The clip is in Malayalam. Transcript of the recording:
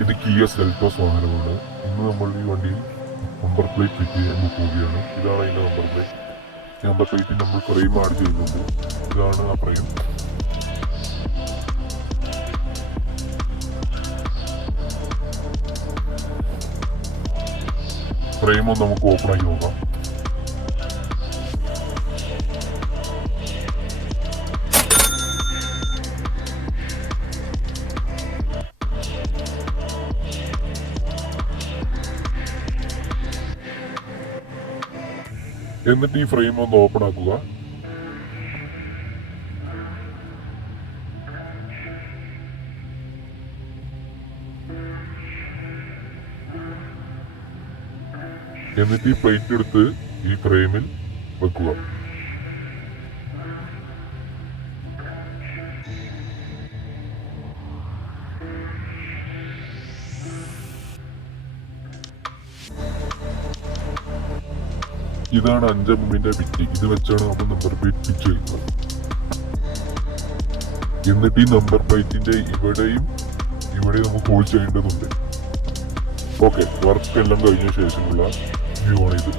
ഇത് കിയ സെൽറ്റോസ് വാഹനമാണ്. ഇന്ന് നമ്മൾ ഈ വണ്ടിയിൽ നമ്പർ പ്ലേറ്റ് ഫിറ്റ് ചെയ്യാൻ പോവുകയാണ്. ഇതാണ് അതിൻ്റെ നമ്പർ പ്ലേറ്റ്. നമ്പർ പ്ലേറ്റിൽ നമ്മൾ ഫ്രെയിം ആഡ് ചെയ്യുന്നുണ്ട്. ഇതാണ് ആ ഫ്രെയിം. ഫ്രെയിം ഒന്ന് നമുക്ക് ഓപ്പൺ ആക്കി നോക്കാം. എന്നിട്ട് ഈ ഫ്രെയിം ഒന്ന് ഓപ്പൺ ആക്കുക. എന്നിട്ട് ഈ പ്ലേറ്റ് എടുത്ത് ഈ ഫ്രെയിമിൽ വെക്കുക. ഇതാണ് 5 mm ഭിത്തി. ഇത് വെച്ചാണ് നമ്മൾ നമ്പർ പ്ലേറ്റ് ഫിറ്റ് ചെയ്യുന്നത്. എന്നിട്ട് ഈ നമ്പർ പ്ലേറ്റിന്റെ ഇവിടെയും നമുക്ക് ഹോൾഡ് ചെയ്യേണ്ടതുണ്ട്. ഓക്കെ, വർക്ക് എല്ലാം കഴിഞ്ഞ ശേഷമുള്ള വ്യൂ ആണ് ഇത്.